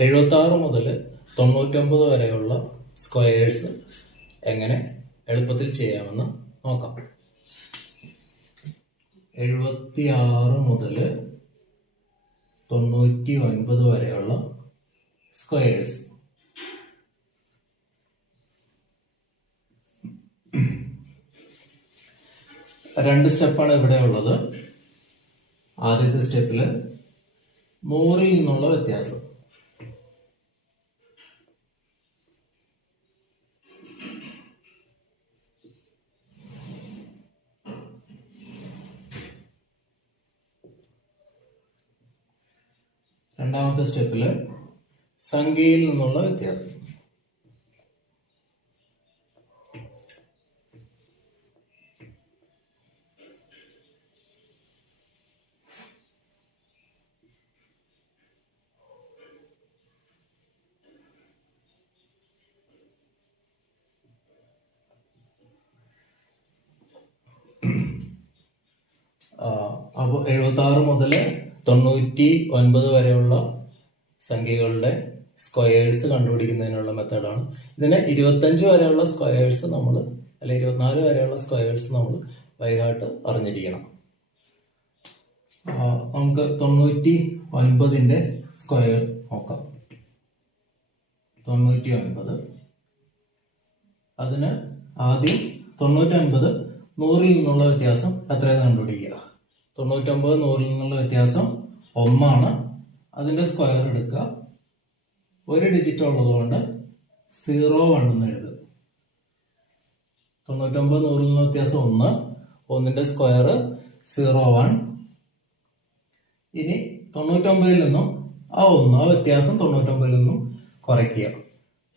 എഴുപത്തി ആറ് മുതൽ തൊണ്ണൂറ്റൊമ്പത് വരെയുള്ള സ്ക്വയേഴ്സ് എങ്ങനെ എളുപ്പത്തിൽ ചെയ്യാമെന്ന് നോക്കാം. എഴുപത്തി ആറ് മുതൽ തൊണ്ണൂറ്റി ഒൻപത് വരെയുള്ള സ്ക്വയേഴ്സ്. രണ്ട് സ്റ്റെപ്പാണ് ഇവിടെ ഉള്ളത്. ആദ്യത്തെ സ്റ്റെപ്പിൽ നൂറിൽ നിന്നുള്ള വ്യത്യാസം. രണ്ടാമത്തെ സ്റ്റെപ്പിൽ സംഖ്യയിൽ നിന്നുള്ള വ്യത്യാസം. അപ്പോൾ എഴുപത്തി ആറ് മുതൽ തൊണ്ണൂറ്റി ഒൻപത് വരെയുള്ള സംഖ്യകളുടെ സ്ക്വയേഴ്സ് കണ്ടുപിടിക്കുന്നതിനുള്ള മെത്തേഡാണ്. ഇതിന് ഇരുപത്തഞ്ച് വരെയുള്ള സ്ക്വയേഴ്സ് നമ്മൾ അല്ലെ ഇരുപത്തിനാല് വരെയുള്ള സ്ക്വയേഴ്സ് നമ്മൾ വൈകാട്ട് അറിഞ്ഞിരിക്കണം. നമുക്ക് തൊണ്ണൂറ്റി ഒൻപതിന്റെ സ്ക്വയർ നോക്കാം. തൊണ്ണൂറ്റി ഒൻപത് അതിന് ആദ്യം തൊണ്ണൂറ്റി ഒൻപത് നൂറിൽ നിന്നുള്ള വ്യത്യാസം എത്രയെന്ന് കണ്ടുപിടിക്കുക. തൊണ്ണൂറ്റൊമ്പത് നൂറിൽ നിന്നുള്ള വ്യത്യാസം ഒന്നാണ്. അതിന്റെ സ്ക്വയർ എടുക്കുക. ഒരു ഡിജിറ്റ് ഉള്ളതുകൊണ്ട് സീറോ വൺ എന്ന് എഴുതുക. തൊണ്ണൂറ്റൊമ്പത് നൂറിൽ നിന്ന് വ്യത്യാസം ഒന്ന്. ഒന്നിന്റെ സ്ക്വയർ സീറോ വൺ ഇനി തൊണ്ണൂറ്റൊമ്പതിൽ നിന്നും ആ ഒന്ന് ആ വ്യത്യാസം തൊണ്ണൂറ്റൊമ്പതിൽ നിന്നും കുറയ്ക്കുക.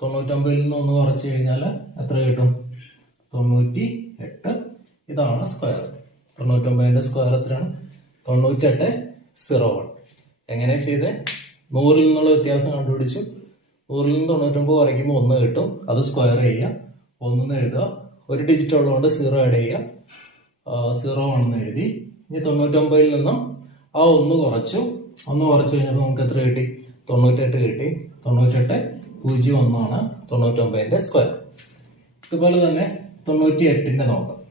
തൊണ്ണൂറ്റൊമ്പതിൽ നിന്ന് ഒന്ന് കുറച്ച് കഴിഞ്ഞാൽ എത്ര കിട്ടും? തൊണ്ണൂറ്റി എട്ട് ഇതാണ് സ്ക്വയർ തൊണ്ണൂറ്റൊമ്പതിന്റെ സ്ക്വയർ എത്രയാണ്? തൊണ്ണൂറ്റെട്ട് സീറോ വൺ എങ്ങനെ ചെയ്ത്? നൂറിൽ നിന്നുള്ള വ്യത്യാസം കണ്ടുപിടിച്ചു. നൂറിൽ നിന്ന് തൊണ്ണൂറ്റൊമ്പത് കുറയ്ക്കുമ്പോൾ ഒന്ന് കിട്ടും. അത് സ്ക്വയർ ചെയ്യുക. ഒന്നെന്ന് എഴുതുക. ഒരു ഡിജിറ്റ് ഉള്ളതുകൊണ്ട് സീറോ ആഡ് ചെയ്യുക. സീറോ ആണെന്ന് എഴുതി. ഇനി തൊണ്ണൂറ്റൊമ്പതിൽ നിന്നും ആ ഒന്ന് കുറച്ചു. ഒന്ന് കുറച്ച് കഴിഞ്ഞപ്പോൾ നമുക്ക് എത്ര കിട്ടി? തൊണ്ണൂറ്റെട്ട് കിട്ടി. തൊണ്ണൂറ്റെട്ട് പൂജ്യം ഒന്നാണ് തൊണ്ണൂറ്റൊമ്പതിന്റെ സ്ക്വയർ ഇതുപോലെ തന്നെ തൊണ്ണൂറ്റി എട്ടിന്റെ നോക്കാം.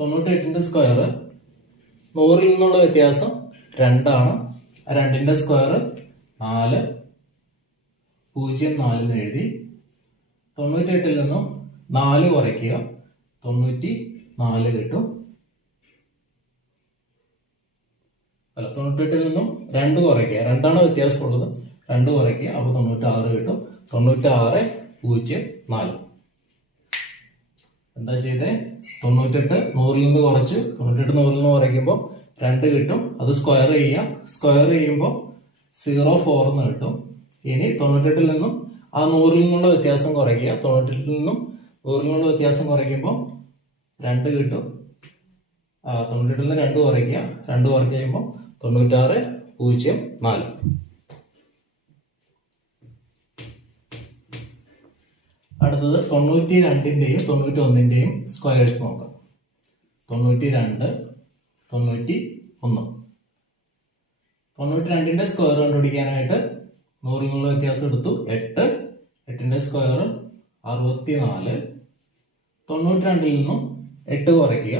തൊണ്ണൂറ്റി എട്ടിന്റെ സ്ക്വയർ നൂറിൽ നിന്നുള്ള വ്യത്യാസം രണ്ടാണ്. രണ്ടിന്റെ സ്ക്വയർ നാല്. പൂജ്യം എന്ന് എഴുതി. തൊണ്ണൂറ്റെട്ടിൽ നിന്നും നാല് കുറയ്ക്കുക. തൊണ്ണൂറ്റി നാല് കിട്ടും. അല്ല തൊണ്ണൂറ്റെട്ടിൽ നിന്നും രണ്ട് കുറയ്ക്കുക. രണ്ടാണ് വ്യത്യാസമുള്ളത്. രണ്ട് കുറയ്ക്കുക. അപ്പോൾ തൊണ്ണൂറ്റാറ് കിട്ടും. തൊണ്ണൂറ്റാറ് പൂജ്യം നാല്. എന്താ ചെയ്തേ? തൊണ്ണൂറ്റെട്ട് നൂറിൽ നിന്ന് കുറച്ച്. തൊണ്ണൂറ്റെട്ട് നൂറിൽ നിന്ന് കുറയ്ക്കുമ്പോൾ രണ്ട് കിട്ടും. അത് സ്ക്വയർ ചെയ്യാം സ്ക്വയർ ചെയ്യുമ്പോൾ സീറോ ഫോർ എന്ന് കിട്ടും. ഇനി തൊണ്ണൂറ്റെട്ടിൽ നിന്നും ആ നൂറിൽ നിന്നുള്ള വ്യത്യാസം കുറയ്ക്കുക. തൊണ്ണൂറ്റെട്ടിൽ നിന്നും നൂറിൽ നിന്നുള്ള വ്യത്യാസം കുറയ്ക്കുമ്പോൾ രണ്ട് കിട്ടും. തൊണ്ണൂറ്റെട്ടിൽ നിന്ന് രണ്ട് കുറയ്ക്കുക. രണ്ട് കുറയ്ക്കുമ്പോൾ തൊണ്ണൂറ്റാറ് പൂജ്യം നാല്. അടുത്തത് തൊണ്ണൂറ്റി രണ്ടിന്റെയും തൊണ്ണൂറ്റി ഒന്നിന്റെയും സ്ക്വയേഴ്സ് നോക്കാം. തൊണ്ണൂറ്റി രണ്ട് തൊണ്ണൂറ്റി ഒന്ന് തൊണ്ണൂറ്റി രണ്ടിന്റെ സ്ക്വയർ കണ്ടുപിടിക്കാനായിട്ട് നൂറിൽ നിന്നുള്ള വ്യത്യാസം എടുത്തു. എട്ട് എട്ടിന്റെ സ്ക്വയർ അറുപത്തി നാല് തൊണ്ണൂറ്റി രണ്ടിൽ നിന്നും എട്ട് കുറയ്ക്കുക.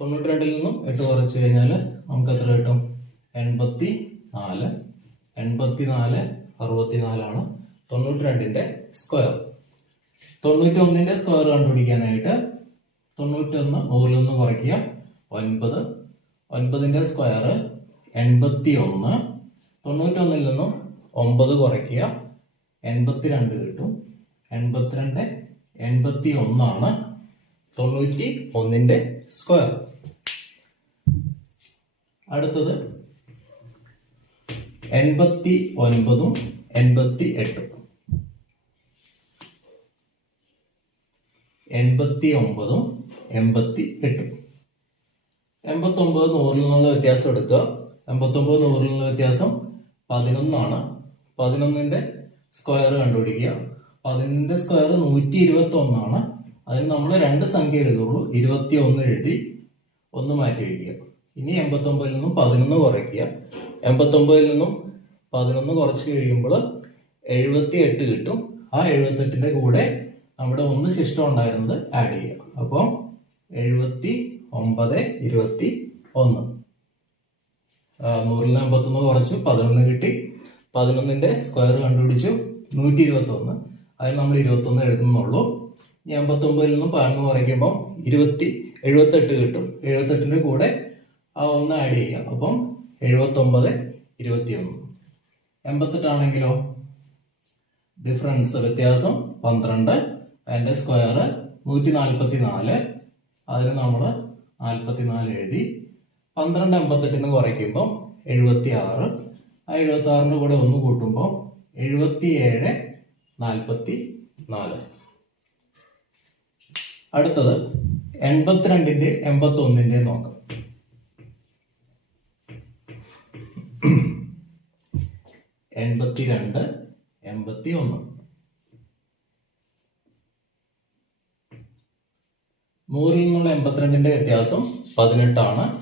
തൊണ്ണൂറ്റി രണ്ടിൽ നിന്നും എട്ട് കുറച്ച് കഴിഞ്ഞാൽ നമുക്ക് എത്ര കിട്ടും? എൺപത്തി നാല് എൺപത്തി നാല് അറുപത്തി നാലാണ് തൊണ്ണൂറ്റി രണ്ടിന്റെ സ്ക്വയർ തൊണ്ണൂറ്റി ഒന്നിന്റെ സ്ക്വയർ കണ്ടുപിടിക്കാനായിട്ട് തൊണ്ണൂറ്റി ഒന്ന് നൂറിൽ നിന്ന് കുറയ്ക്കുക. ഒൻപത്. ഒൻപതിന്റെ സ്ക്വയർ എൺപത്തി ഒന്ന് തൊണ്ണൂറ്റൊന്നിൽ നിന്നും ഒമ്പത് കുറയ്ക്കുക. എൺപത്തി രണ്ട് കിട്ടും. എൺപത്തിരണ്ട് എൺപത്തി ഒന്നാണ് തൊണ്ണൂറ്റി ഒന്നിന്റെ സ്ക്വയർ അടുത്തത് എൺപത്തി ഒൻപതും എൺപത്തി എട്ടും എൺപത്തി ഒമ്പതും എൺപത്തി എട്ടും എൺപത്തൊമ്പത് നൂറിൽ നിന്നുള്ള വ്യത്യാസം എടുക്കുക. എൺപത്തൊമ്പത് നൂറിൽ നിന്നുള്ള വ്യത്യാസം പതിനൊന്നാണ്. പതിനൊന്നിന്റെ സ്ക്വയർ കണ്ടുപിടിക്കുക. പതിനൊന്നിന്റെ സ്ക്വയർ നൂറ്റി ഇരുപത്തി ഒന്നാണ് അതിന് നമ്മൾ രണ്ട് സംഖ്യ എഴുതുള്ളൂ. ഇരുപത്തി ഒന്ന് എഴുതി ഒന്ന് മാറ്റി വയ്ക്കുക. ഇനി എൺപത്തൊമ്പതിൽ നിന്നും പതിനൊന്ന് കുറയ്ക്കുക. എൺപത്തൊമ്പതിൽ നിന്നും പതിനൊന്ന് കുറച്ച് കഴിയുമ്പോൾ എഴുപത്തി എട്ട് കിട്ടും. ആ എഴുപത്തെട്ടിന്റെ കൂടെ നമ്മുടെ ഒന്ന് ശിഷ്ടം ഉണ്ടായിരുന്നത് ആഡ് ചെയ്യുക. അപ്പം എഴുപത്തി ഒമ്പത് ഇരുപത്തി ഒന്ന് നൂറിൽ നിന്ന് എൺപത്തൊന്ന് കുറച്ച് പതിനൊന്ന് കിട്ടി. പതിനൊന്നിന്റെ സ്ക്വയർ കണ്ടുപിടിച്ചു നൂറ്റി ഇരുപത്തി ഒന്ന് അതിൽ നമ്മൾ ഇരുപത്തി ഒന്ന് എഴുതുന്നുള്ളൂ. ഇനി അമ്പത്തൊമ്പതിൽ നിന്ന് പതിനൊന്ന് കുറയ്ക്കുമ്പോൾ ഇരുപത്തി എഴുപത്തെട്ട് കിട്ടും. എഴുപത്തെട്ടിന്റെ കൂടെ ആ ഒന്ന് ആഡ് ചെയ്യുക. അപ്പം എഴുപത്തൊമ്പത് ഇരുപത്തി ഒന്ന് എൺപത്തെട്ടാണെങ്കിലോ ഡിഫറൻസ് വ്യത്യാസം പന്ത്രണ്ട്. അതിന്റെ സ്ക്വയർ നൂറ്റി നാൽപ്പത്തി നാല് അതിന് നമ്മൾ നാൽപ്പത്തി നാല് എഴുതി പന്ത്രണ്ട് അമ്പത്തെട്ടിന് കുറയ്ക്കുമ്പോൾ എഴുപത്തി ആറ് ആ എഴുപത്തി ആറിന്റെ കൂടെ ഒന്ന് കൂട്ടുമ്പോൾ എഴുപത്തി ഏഴ് നാൽപ്പത്തി നാല് അടുത്തത് എൺപത്തിരണ്ടിന്റെ എൺപത്തൊന്നിന്റെ നോക്കാം. എൺപത്തി രണ്ട് എൺപത്തി ഒന്ന് നൂറിൽ നിന്നുള്ള എൺപത്തിരണ്ടിന്റെ വ്യത്യാസം പതിനെട്ടാണ്.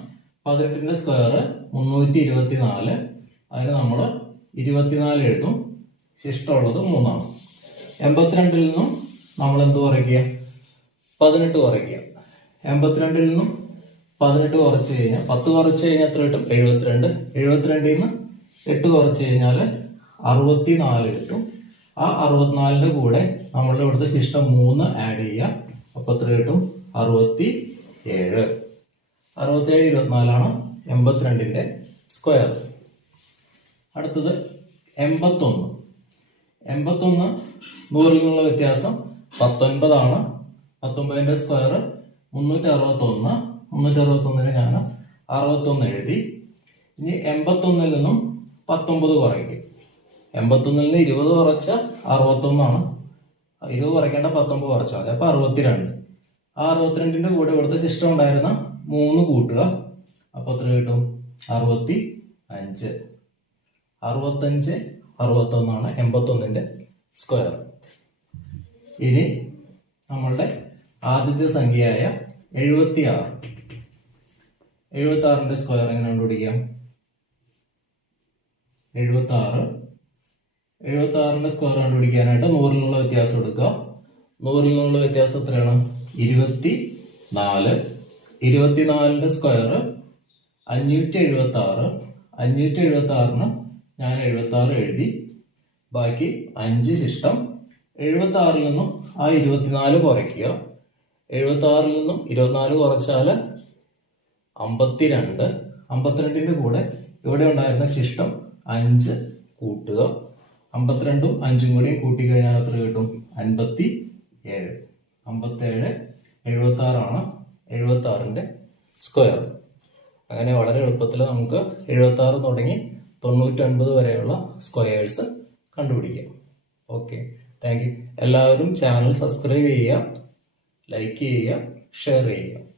പതിനെട്ടിന്റെ സ്ക്വയർ മുന്നൂറ്റി ഇരുപത്തി നാല് അതിന് നമ്മൾ ഇരുപത്തിനാല് എഴുതും. ശിഷ്ടമുള്ളത് മൂന്നാണ്. എൺപത്തിരണ്ടിൽ നിന്നും നമ്മൾ എന്ത് കുറയ്ക്കുക? പതിനെട്ട് കുറയ്ക്കുക. എൺപത്തിരണ്ടിൽ നിന്നും പതിനെട്ട് കുറച്ച് കഴിഞ്ഞാൽ പത്ത് കുറച്ച് കഴിഞ്ഞാൽ എത്ര കിട്ടും? എഴുപത്തിരണ്ട്. എഴുപത്തിരണ്ടിൽ നിന്ന് എട്ട് കുറച്ച് കഴിഞ്ഞാൽ അറുപത്തി നാല് കിട്ടും. ആ അറുപത്തിനാലിന്റെ കൂടെ നമ്മളുടെ ഇവിടുത്തെ ശിഷ്ടം മൂന്ന് ആഡ് ചെയ്യുക. അപ്പോൾ എത്ര കിട്ടും? അറുപത്തി ഏഴ് അറുപത്തേഴ് ഇരുപത്തിനാലാണ് എൺപത്തിരണ്ടിന്റെ സ്ക്വയർ. അടുത്തത് എൺപത്തൊന്ന്. എൺപത്തൊന്ന് നൂറിൽ നിന്നുള്ള വ്യത്യാസം പത്തൊൻപതാണ്. പത്തൊൻപതിന്റെ സ്ക്വയർ മുന്നൂറ്റി അറുപത്തൊന്ന് മുന്നൂറ്റി അറുപത്തൊന്നിന് ഞാൻ അറുപത്തൊന്ന് എഴുതി. ഇനി എൺപത്തൊന്നിൽ നിന്നും പത്തൊമ്പത് കുറയ്ക്കും. എൺപത്തൊന്നിൽ നിന്ന് ഇരുപത് കുറച്ച അറുപത്തൊന്നാണ്. ഇരുപത് കുറയ്ക്കേണ്ട പത്തൊമ്പത് കുറച്ചാൽ മതി. അപ്പോൾ അറുപത്തിരണ്ട്. അറുപത്തിരണ്ടിന്റെ കൂടെ ഇവിടുത്തെ സിസ്റ്റം ഉണ്ടായിരുന്ന മൂന്ന് കൂട്ടുക. അപ്പോൾ എത്ര കിട്ടും? അറുപത്തി അഞ്ച്. അറുപത്തഞ്ച് അറുപത്തൊന്നാണ് എൺപത്തൊന്നിന്റെ സ്ക്വയർ ഇനി നമ്മളുടെ ആദ്യത്തെ സംഖ്യയായ എഴുപത്തി ആറ് എഴുപത്തി ആറിന്റെ സ്ക്വയർ എങ്ങനെ കണ്ടുപിടിക്കാം? എഴുപത്തി ആറ് എഴുപത്തി ആറിന്റെ സ്ക്വയർ കണ്ടുപിടിക്കാനായിട്ട് നൂറിൽ നിന്നുള്ള വ്യത്യാസം എടുക്കുക. നൂറിൽ നിന്നുള്ള വ്യത്യാസം എത്രയാണ്? ഇരുപത്തി നാല് ഇരുപത്തിനാലിന്റെ സ്ക്വയർ അഞ്ഞൂറ്റി എഴുപത്തി ആറ് അഞ്ഞൂറ്റി എഴുപത്തി ആറിന് ഞാൻ എഴുപത്തി ആറ് എഴുതി. ബാക്കി അഞ്ച് ശിഷ്ടം എഴുപത്തി ആറിൽ നിന്നും ആ ഇരുപത്തിനാല് കുറയ്ക്കുക. എഴുപത്തി ആറിൽ നിന്നും ഇരുപത്തിനാല് കുറച്ചാൽ അമ്പത്തി രണ്ട് അമ്പത്തിരണ്ടിന്റെ കൂടെ ഇവിടെ ഉണ്ടായിരുന്ന ശിഷ്ടം അഞ്ച് കൂട്ടുക. അമ്പത്തിരണ്ടും അഞ്ചും കൂടിയും കൂട്ടിക്കഴിഞ്ഞാൽ എത്ര കിട്ടും? അൻപത്തി ഏഴ്. അമ്പത്തേഴ് എഴുപത്തി ആറാണ് എഴുപത്തി ആറിന്റെ സ്ക്വയർ. അങ്ങനെ വളരെ എളുപ്പത്തിൽ നമുക്ക് എഴുപത്തി ആറ് തുടങ്ങി തൊണ്ണൂറ്റൊൻപത് വരെയുള്ള സ്ക്വയേഴ്സ് കണ്ടുപിടിക്കാം. ഓക്കെ. താങ്ക് എല്ലാവരും ചാനൽ സബ്സ്ക്രൈബ് ചെയ്യുക ലൈക്ക് ചെയ്യുക ഷെയർ ചെയ്യുക.